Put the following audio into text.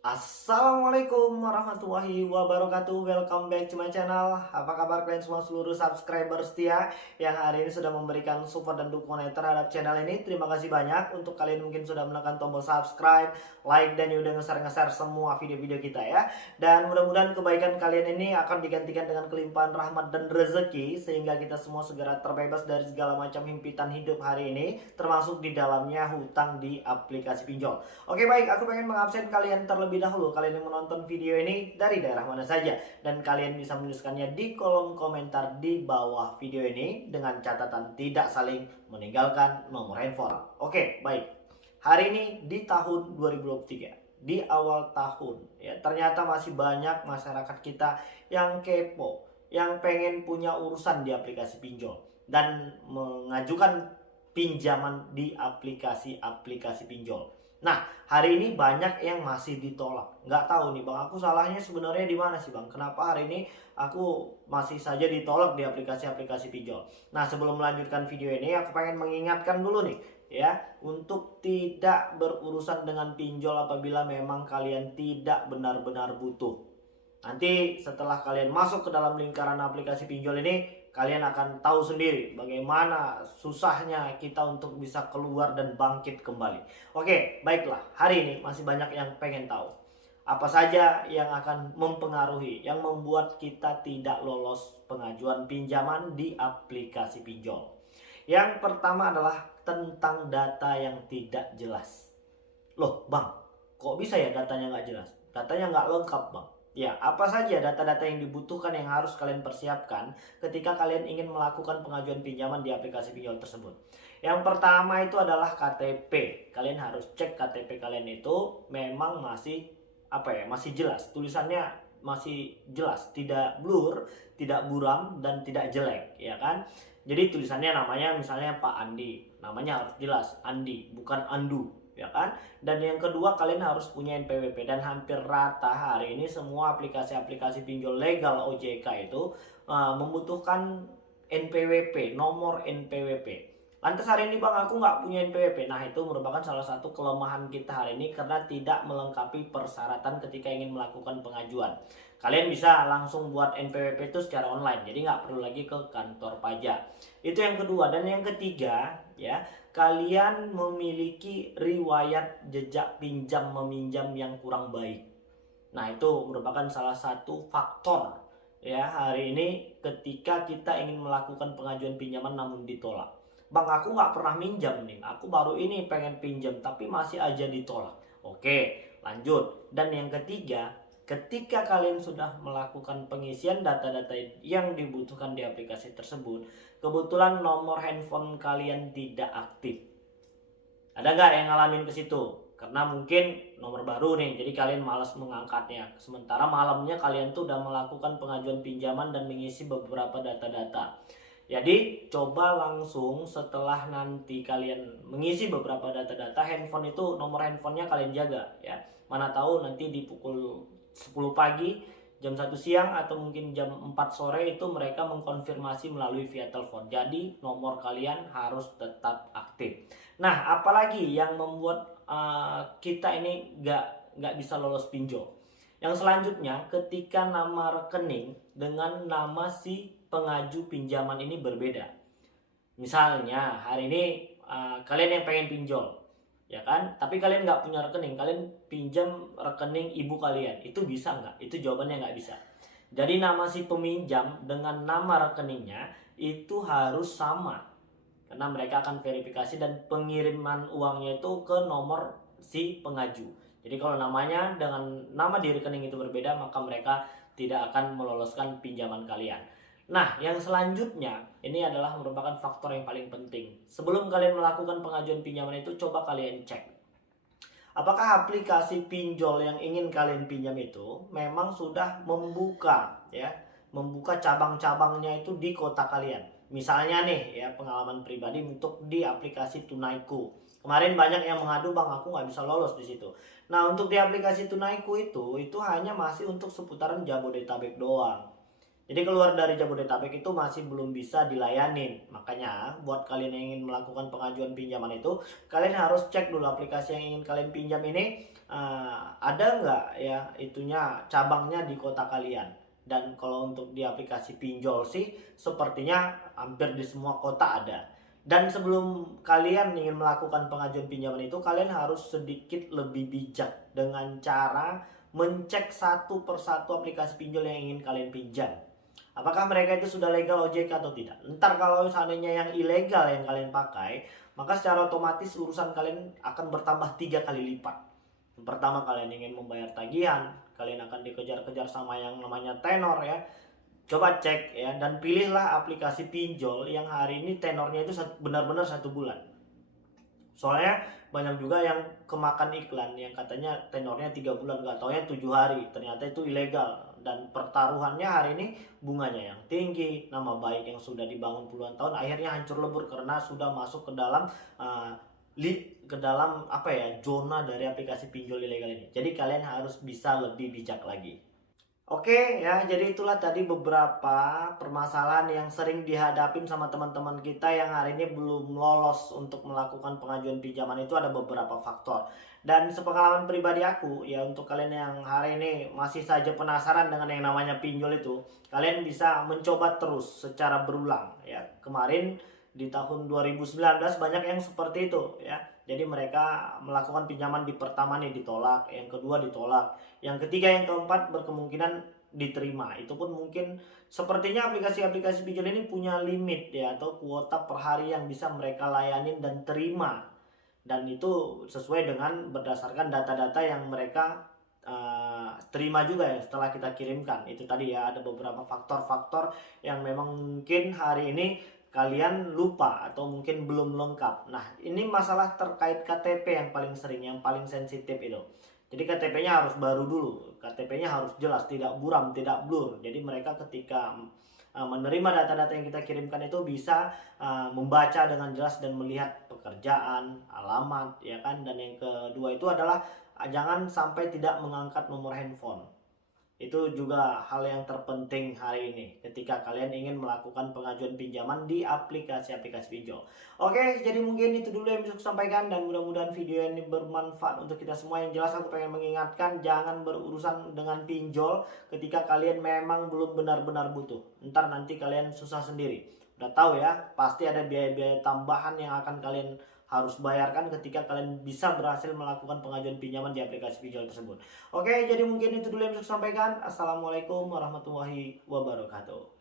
Assalamualaikum warahmatullahi wabarakatuh. Welcome back to my channel. Apa kabar kalian semua seluruh subscriber setia yang hari ini sudah memberikan support dan dukungan terhadap channel ini. Terima kasih banyak untuk kalian mungkin sudah menekan tombol subscribe, like, dan udah nge-share semua video-video kita ya. Dan mudah-mudahan kebaikan kalian ini akan digantikan dengan kelimpahan rahmat dan rezeki sehingga kita semua segera terbebas dari segala macam himpitan hidup hari ini, termasuk di dalamnya hutang di aplikasi pinjol. Oke baik, aku pengen mengabsen kalian terlebih dahulu. Kalian yang menonton video ini dari daerah mana saja, dan kalian bisa menuliskannya di kolom komentar di bawah video ini dengan catatan tidak saling meninggalkan nomor handphone. Oke baik, hari ini di tahun 2023, di awal tahun ya, ternyata masih banyak masyarakat kita yang kepo, yang pengen punya urusan di aplikasi pinjol dan mengajukan pinjaman di aplikasi-aplikasi pinjol. Nah, hari ini banyak yang masih ditolak. Nggak tahu nih Bang, aku salahnya sebenarnya di mana sih Bang? Kenapa hari ini aku masih saja ditolak di aplikasi-aplikasi pinjol? Nah, sebelum melanjutkan video ini, aku pengen mengingatkan dulu nih ya, untuk tidak berurusan dengan pinjol apabila memang kalian tidak benar-benar butuh. Nanti setelah kalian masuk ke dalam lingkaran aplikasi pinjol ini, kalian akan tahu sendiri bagaimana susahnya kita untuk bisa keluar dan bangkit kembali. Oke, baiklah. Hari ini masih banyak yang pengen tahu apa saja yang akan mempengaruhi, yang membuat kita tidak lolos pengajuan pinjaman di aplikasi pinjol. Yang pertama adalah tentang data yang tidak jelas. Loh Bang, kok bisa ya datanya nggak jelas? Datanya nggak lengkap Bang. Ya, apa saja data-data yang dibutuhkan yang harus kalian persiapkan ketika kalian ingin melakukan pengajuan pinjaman di aplikasi pinjol tersebut? Yang pertama itu adalah KTP. Kalian harus cek KTP kalian itu memang masih masih jelas. Tulisannya masih jelas, tidak blur, tidak buram, dan tidak jelek, ya kan? Jadi tulisannya namanya misalnya Pak Andi, namanya harus jelas Andi, bukan Andu, ya kan? Dan yang kedua, kalian harus punya NPWP, dan hampir rata hari ini semua aplikasi-aplikasi pinjol legal OJK itu membutuhkan NPWP, nomor NPWP. Lantas hari ini Bang, aku nggak punya NPWP. Nah, itu merupakan salah satu kelemahan kita hari ini karena tidak melengkapi persyaratan ketika ingin melakukan pengajuan. Kalian bisa langsung buat NPWP itu secara online, jadi nggak perlu lagi ke kantor pajak. Itu yang kedua. Dan yang ketiga ya, kalian memiliki riwayat jejak pinjam meminjam yang kurang baik. Nah, itu merupakan salah satu faktor ya hari ini ketika kita ingin melakukan pengajuan pinjaman namun ditolak. Bang, aku nggak pernah minjam nih, aku baru ini pengen pinjam tapi masih aja ditolak. Oke, lanjut. Dan yang ketiga, ketika kalian sudah melakukan pengisian data-data yang dibutuhkan di aplikasi tersebut, kebetulan nomor handphone kalian tidak aktif. Ada nggak yang ngalamin ke situ? Karena mungkin nomor baru nih, jadi kalian malas mengangkatnya. Sementara malamnya kalian tuh udah melakukan pengajuan pinjaman dan mengisi beberapa data-data. Jadi coba langsung setelah nanti kalian mengisi beberapa data-data, handphone itu nomor handphonenya kalian jaga ya. Mana tahu nanti di pukul 10 pagi, jam 1 siang, atau mungkin jam 4 sore itu mereka mengkonfirmasi melalui via telepon. Jadi nomor kalian harus tetap aktif. Nah, apalagi yang membuat kita ini nggak bisa lolos pinjol? Yang selanjutnya, ketika nama rekening dengan nama si pengaju pinjaman ini berbeda. Misalnya hari ini kalian yang pengen pinjol, ya kan? Tapi kalian nggak punya rekening, kalian pinjam rekening ibu kalian. Itu bisa nggak? Itu jawabannya nggak bisa. Jadi nama si peminjam dengan nama rekeningnya itu harus sama, karena mereka akan verifikasi dan pengiriman uangnya itu ke nomor si pengaju. Jadi kalau namanya dengan nama di rekening itu berbeda, maka mereka tidak akan meloloskan pinjaman kalian. Nah, yang selanjutnya ini adalah merupakan faktor yang paling penting. Sebelum kalian melakukan pengajuan pinjaman itu, coba kalian cek apakah aplikasi pinjol yang ingin kalian pinjam itu memang sudah membuka cabang-cabangnya itu di kota kalian. Misalnya nih ya, pengalaman pribadi untuk di aplikasi Tunaiku. Kemarin banyak yang mengadu, Bang, aku nggak bisa lolos di situ. Nah, untuk di aplikasi Tunaiku itu hanya masih untuk seputaran Jabodetabek doang. Jadi keluar dari Jabodetabek itu masih belum bisa dilayanin. Makanya buat kalian yang ingin melakukan pengajuan pinjaman itu, kalian harus cek dulu aplikasi yang ingin kalian pinjam ini ada nggak ya itunya cabangnya di kota kalian. Dan kalau untuk di aplikasi pinjol sih sepertinya hampir di semua kota ada. Dan sebelum kalian ingin melakukan pengajuan pinjaman itu, kalian harus sedikit lebih bijak dengan cara mencek satu persatu aplikasi pinjol yang ingin kalian pinjam. Apakah mereka itu sudah legal OJK atau tidak? Ntar kalau seandainya yang ilegal yang kalian pakai, maka secara otomatis urusan kalian akan bertambah 3 kali lipat. Yang pertama, kalian ingin membayar tagihan, kalian akan dikejar-kejar sama yang namanya tenor ya. Coba cek ya, dan pilihlah aplikasi pinjol yang hari ini tenornya itu benar-benar 1 bulan. Soalnya banyak juga yang kemakan iklan yang katanya tenornya 3 bulan, gak taunya 7 hari, ternyata itu ilegal. Dan pertaruhannya hari ini bunganya yang tinggi, nama baik yang sudah dibangun puluhan tahun akhirnya hancur lebur karena sudah masuk ke dalam uh, apa ya, zona dari aplikasi pinjol ilegal ini. Jadi kalian harus bisa lebih bijak lagi. Oke ya, jadi itulah tadi beberapa permasalahan yang sering dihadapin sama teman-teman kita yang hari ini belum lolos untuk melakukan pengajuan pinjaman. Itu ada beberapa faktor. Dan sepengalaman pribadi aku ya, untuk kalian yang hari ini masih saja penasaran dengan yang namanya pinjol itu, kalian bisa mencoba terus secara berulang ya. Kemarin di tahun 2019 banyak yang seperti itu ya. Jadi mereka melakukan pinjaman di pertama nih ditolak, yang kedua ditolak, yang ketiga, yang keempat berkemungkinan diterima. Itu pun mungkin sepertinya aplikasi-aplikasi pinjol ini punya limit ya, atau kuota per hari yang bisa mereka layanin dan terima. Dan itu sesuai dengan berdasarkan data-data yang mereka terima juga ya setelah kita kirimkan. Itu tadi ya, ada beberapa faktor-faktor yang memang mungkin hari ini kalian lupa atau mungkin belum lengkap. Nah, ini masalah terkait KTP yang paling sering, yang paling sensitif itu. Jadi KTP-nya harus baru dulu, KTP-nya harus jelas, tidak buram, tidak blur. Jadi mereka ketika menerima data-data yang kita kirimkan itu bisa membaca dengan jelas dan melihat pekerjaan, alamat, ya kan. Dan yang kedua itu adalah jangan sampai tidak mengangkat nomor handphone. Itu juga hal yang terpenting hari ini ketika kalian ingin melakukan pengajuan pinjaman di aplikasi-aplikasi pinjol. Oke, jadi mungkin itu dulu yang bisa saya sampaikan, dan mudah-mudahan video ini bermanfaat untuk kita semua. Yang jelas aku pengen mengingatkan, jangan berurusan dengan pinjol ketika kalian memang belum benar-benar butuh. Ntar nanti kalian susah sendiri. Udah tahu ya, pasti ada biaya-biaya tambahan yang akan kalian harus bayarkan ketika kalian bisa berhasil melakukan pengajuan pinjaman di aplikasi pinjol tersebut. Oke, jadi mungkin itu dulu yang bisa saya sampaikan. Assalamualaikum warahmatullahi wabarakatuh.